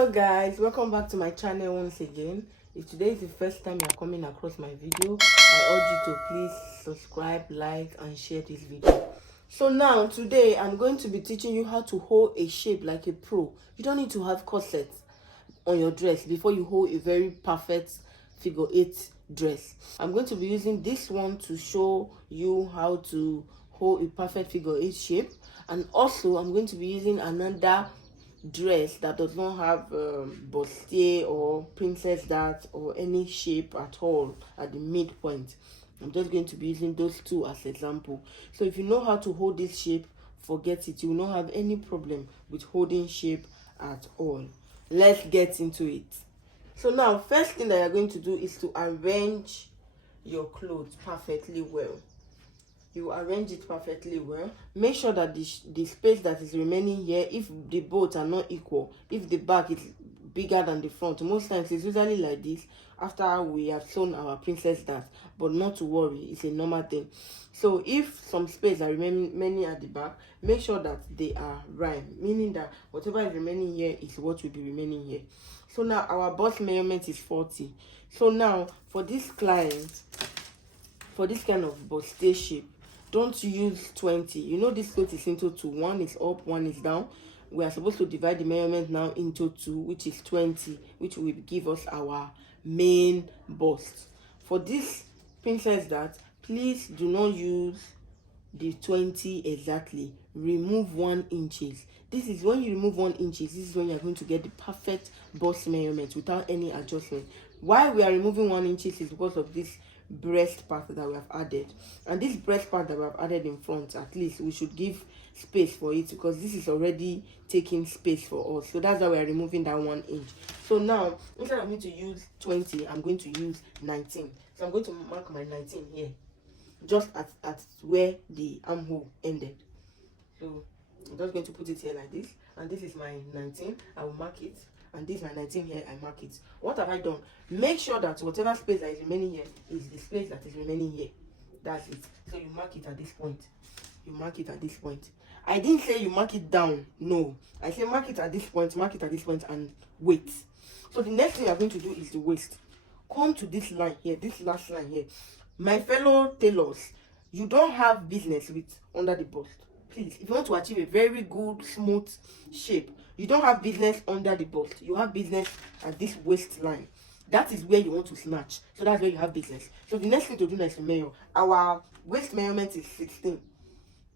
Hello guys, welcome back to my channel once again. If today is the first time you're coming across my video, I urge you to please subscribe, like and share this video. So now today I'm going to be teaching you how to hold a shape like a pro. You don't need to have corset on your dress before you hold a very perfect figure 8 dress. I'm going to be using this one to show you how to hold a perfect figure 8 shape, and also I'm going to be using another dress that does not have bustier or princess dart or any shape at all at the midpoint. I'm just going to be using those two as example. So if you know how to hold this shape, forget it, you will not have any problem with holding shape at all. Let's get into it. So now, first thing that you're going to do is to arrange your clothes perfectly well. You arrange it perfectly well. Make sure that the space that is remaining here, if the both are not equal, if the back is bigger than the front, most times it's usually like this after we have sewn our princess dart, but not to worry, it's a normal thing. So if some space are remaining at the back, make sure that they are rhyme, meaning that whatever is remaining here is what will be remaining here. So now our bust measurement is 40. So now for this client, for this kind of bustier shape, don't use 20. You know this cloth is into two. One is up, one is down. We are supposed to divide the measurement now into 2, which is 20, which will give us our main bust. For this princess dart, please do not use the 20 exactly. Remove 1 inches. This is when you remove 1 inches, this is when you're going to get the perfect bust measurement without any adjustment. Why we are removing 1 inches is because of this breast part that we have added, and this breast part that we have added in front, at least we should give space for it because this is already taking space for us. So that's why we are removing that 1 inch. So now instead of me to use 20, I'm going to use 19. So I'm going to mark my 19 here, just at where the armhole ended. So I'm just going to put it here like this, and this is my 19. I will mark it, and this is my 19 here. I mark it. What have I done? Make sure that whatever space that is remaining here is the space that is remaining here. That's it. So you mark it at this point. You mark it at this point. I didn't say you mark it down. No, I say mark it at this point, mark it at this point, and wait. So the next thing you're going to do is the waist. Come to this line here, this last line here. My fellow tailors, you don't have business with under the bust. Please, if you want to achieve a very good smooth shape, you don't have business under the bust. You have business at this waistline. That is where you want to snatch. So that's where you have business. So the next thing to do now is to measure. Our waist measurement is 16,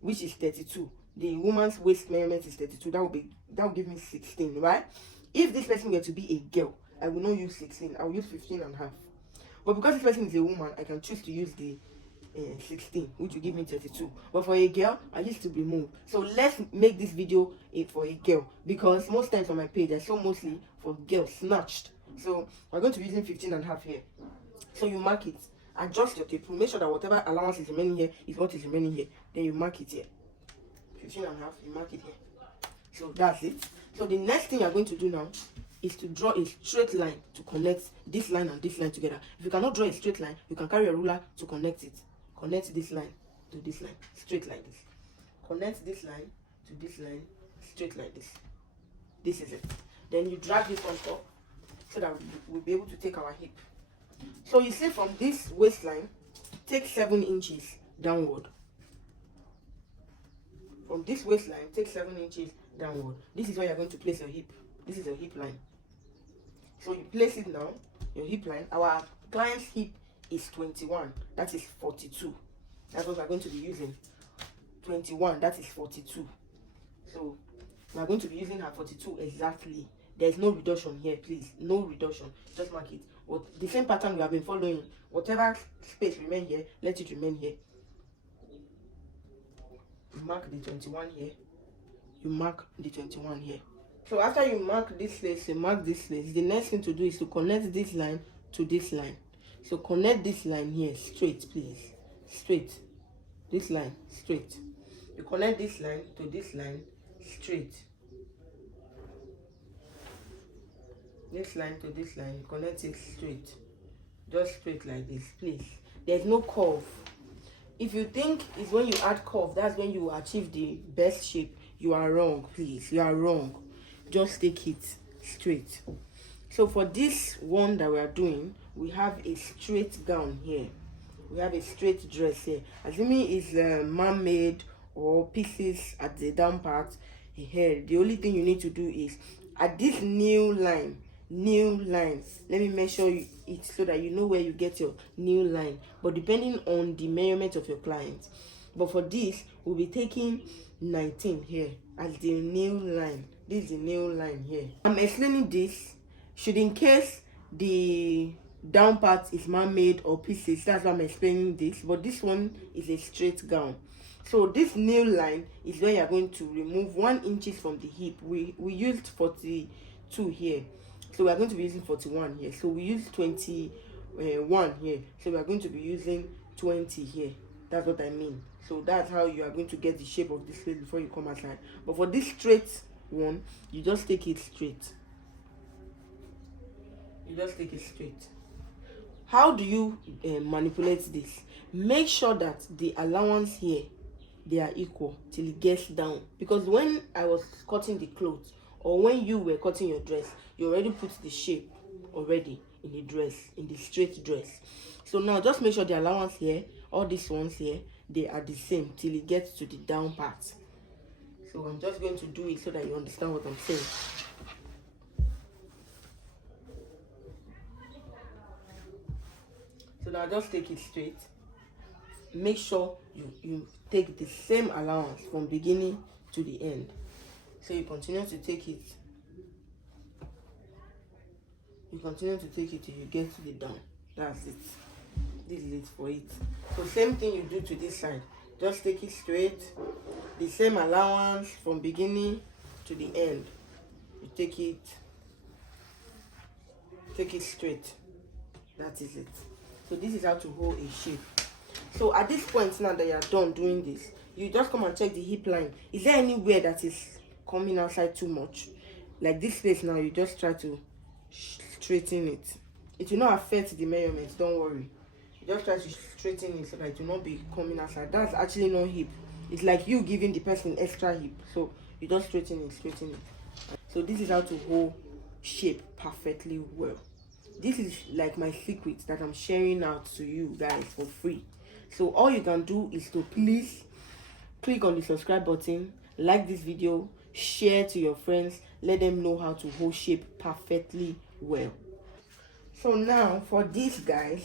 which is 32. The woman's waist measurement is 32. That will give me 16, right? If this person were to be a girl, I will not use 16. I will use 15 and a half. But because this person is a woman, I can choose to use the 16, which will give me 32. But for a girl, I used to be moved. So let's make this video for a girl, because most times on my page I saw mostly for girls snatched. So we're going to be using 15 and a half here. So you mark it, adjust your tape, make sure that whatever allowance is remaining here is what is remaining here. Then you mark it here. 15 and a half, you mark it here. So that's it. So the next thing you're going to do now is to draw a straight line to connect this line and this line together. If you cannot draw a straight line, you can carry a ruler to connect it. Connect this line to this line, straight like this. Connect this line to this line, straight like this. This is it. Then you drag this on top so that we'll be able to take our hip. So you see, from this waistline, take 7 inches downward. From this waistline, take 7 inches downward. This is where you're going to place your hip. This is your hip line. So you place it now, your hip line. Our client's hip is 21, that is 42. That's what we're going to be using. 21, that is 42. So we're going to be using her 42 exactly. There's no reduction here, please. No reduction. Just mark it. But the same pattern we have been following. Whatever space remain here, let it remain here. You mark the 21 here. You mark the 21 here. So after you mark this place, you mark this place, the next thing to do is to connect this line to this line. So connect this line here straight, please. Straight. This line straight. You connect this line to this line straight. This line to this line, you connect it straight. Just straight like this, please. There's no curve. If you think it's when you add curve, that's when you achieve the best shape, you are wrong, please. You are wrong. Just take it straight. So for this one that we are doing, we have a straight gown here. We have a straight dress here. Assuming it's man-made or pieces at the down part here, the only thing you need to do is at this new lines, let me measure it so that you know where you get your new line, but depending on the measurement of your client. But for this, we'll be taking 19 here as the new line. This is the new line here. I'm explaining this should in case the down part is man-made or pieces, that's why I'm explaining this. But this one is a straight gown. So this new line is where you're going to remove 1 inch from the hip. We used 42 here, so we're going to be using 41 here. So we used 21 here, so we're going to be using 20 here. That's what I mean. So that's how you are going to get the shape of this face before you come outside. But for this straight one, you just take it straight. You just take it straight. How do you manipulate this? Make sure that the allowance here, they are equal till it gets down. Because when I was cutting the clothes, or when you were cutting your dress, you already put the shape already in the dress, in the straight dress. So now just make sure the allowance here, all these ones here, they are the same till it gets to the down part. So I'm just going to do it so that you understand what I'm saying. So now just take it straight. Make sure you take the same allowance from beginning to the end. So you continue to take it. You continue to take it till you get to the down. That's it. This is it for it. So same thing you do to this side. Just take it straight. The same allowance from beginning to the end. You take it straight. That is it. So this is how to hold a shape. So at this point now that you are done doing this, you just come and check the hip line. Is there anywhere that is coming outside too much? Like this place now, you just try to straighten it. It will not affect the measurements, don't worry. You just try to straighten it so that it will not be coming outside. That's actually not hip. It's like you giving the person extra hip. So you just straighten it. So this is how to hold shape perfectly well. This is like my secret that I'm sharing out to you guys for free. So all you can do is to please click on the subscribe button, like this video, share to your friends, let them know how to hold shape perfectly well. So now for this, guys,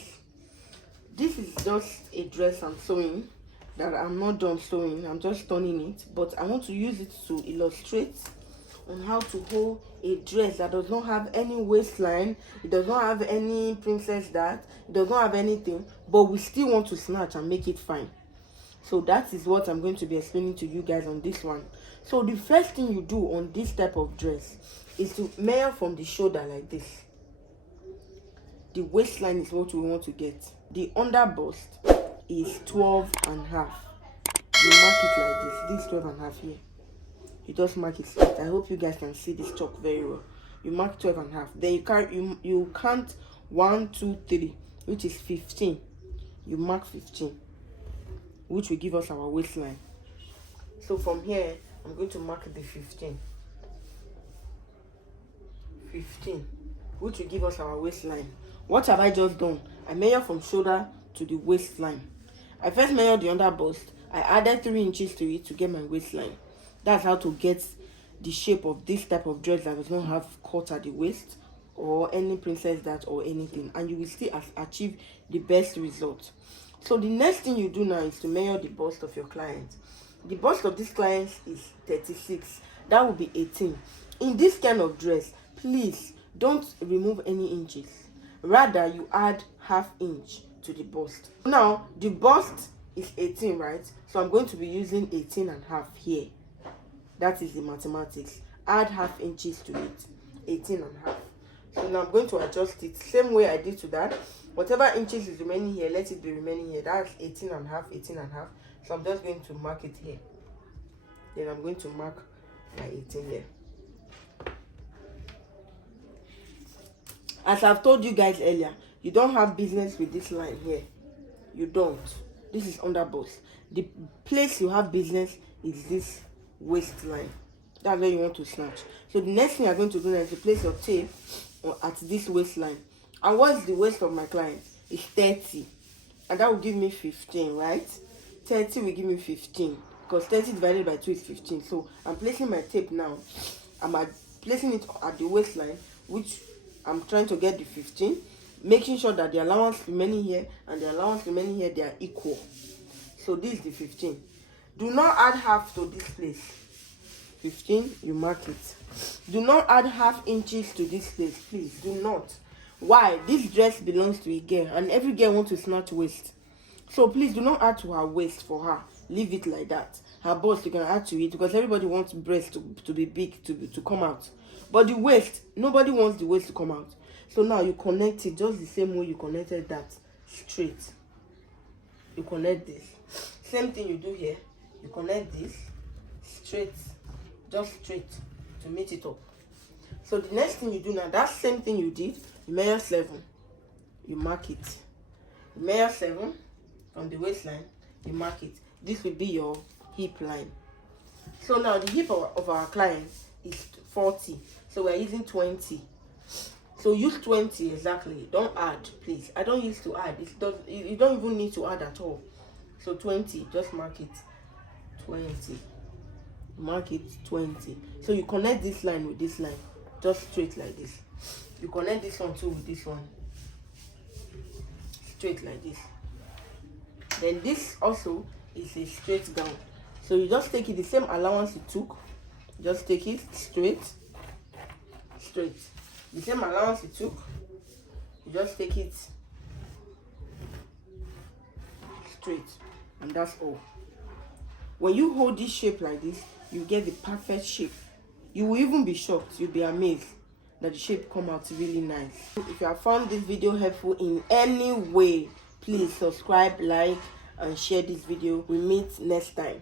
this is just a dress I'm sewing that I'm not done sewing. I'm just turning it, but I want to use it to illustrate on how to hold a dress that does not have any waistline, it does not have any princess dart, it does not have anything, but we still want to snatch and make it fine. So that is what I'm going to be explaining to you guys on this one. So the first thing you do on this type of dress is to measure from the shoulder like this. The waistline is what we want to get. The under bust is 12 and a half. You mark it like this 12 and a half here. You just mark it straight. I hope you guys can see this chalk very well. You mark 12 and a half. Then you count 1, 2, 3, which is 15. You mark 15, which will give us our waistline. So from here, I'm going to mark the 15, which will give us our waistline. What have I just done? I measure from shoulder to the waistline. I first measured the under bust. I added 3 inches to it to get my waistline. That's how to get the shape of this type of dress that does not have cut at the waist or any princess dart or anything, and you will still achieve the best result. So the next thing you do now is to measure the bust of your client. The bust of this client is 36. That will be 18. In this kind of dress, please don't remove any inches. Rather, you add half inch to the bust. Now the bust is 18, right? So I'm going to be using 18 and a half here. That is the mathematics. Add half inches to it. 18 and a half. So now I'm going to adjust it same way I did to that. Whatever inches is remaining here, let it be remaining here. That's 18 and a half, 18 and a half. So I'm just going to mark it here. Then I'm going to mark my 18 here. As I've told you guys earlier, you don't have business with this line here. You don't. This is under bust. The place you have business is this waistline. That's where you want to snatch. So the next thing you're going to do now is to place your tape at this waistline. And what's the waist of my client? It's 30. And that will give me 15, right? 30 will give me 15. Because 30 divided by 2 is 15. So I'm placing my tape now. I'm placing it at the waistline, which I'm trying to get the 15. Making sure that the allowance remaining here and the allowance remaining here, they are equal. So this is the 15. Do not add half to this place. 15, you mark it. Do not add half inches to this place, please. Do not. Why? This dress belongs to a girl, and every girl wants to snatch waist. So please do not add to her waist for her. Leave it like that. Her bust you can add to it, because everybody wants breast to be big, to come out. But the waist, nobody wants the waist to come out. So now you connect it just the same way you connected that, straight. You connect this. Same thing you do here. You connect this straight, just straight to meet it up. So the next thing you do now, that same thing you did, you measure 7. You mark it. You measure 7 from the waistline. You mark it. This will be your hip line. So now the hip of our client is 40. So we're using 20. So use 20 exactly. Don't add, please. I don't use to add. You don't even need to add at all. So 20, just mark it 20. Mark it 20. So you connect this line with this line, just straight like this. You connect this one too with this one, straight like this. Then this also is a straight gown. So you just take it, the same allowance you took, just take it straight. The same allowance you took, you just take it straight, and that's all. When you hold this shape like this, you get the perfect shape. You will even be shocked, you'll be amazed that the shape come out really nice. If you have found this video helpful in any way, please subscribe, like, and share this video. We meet next time.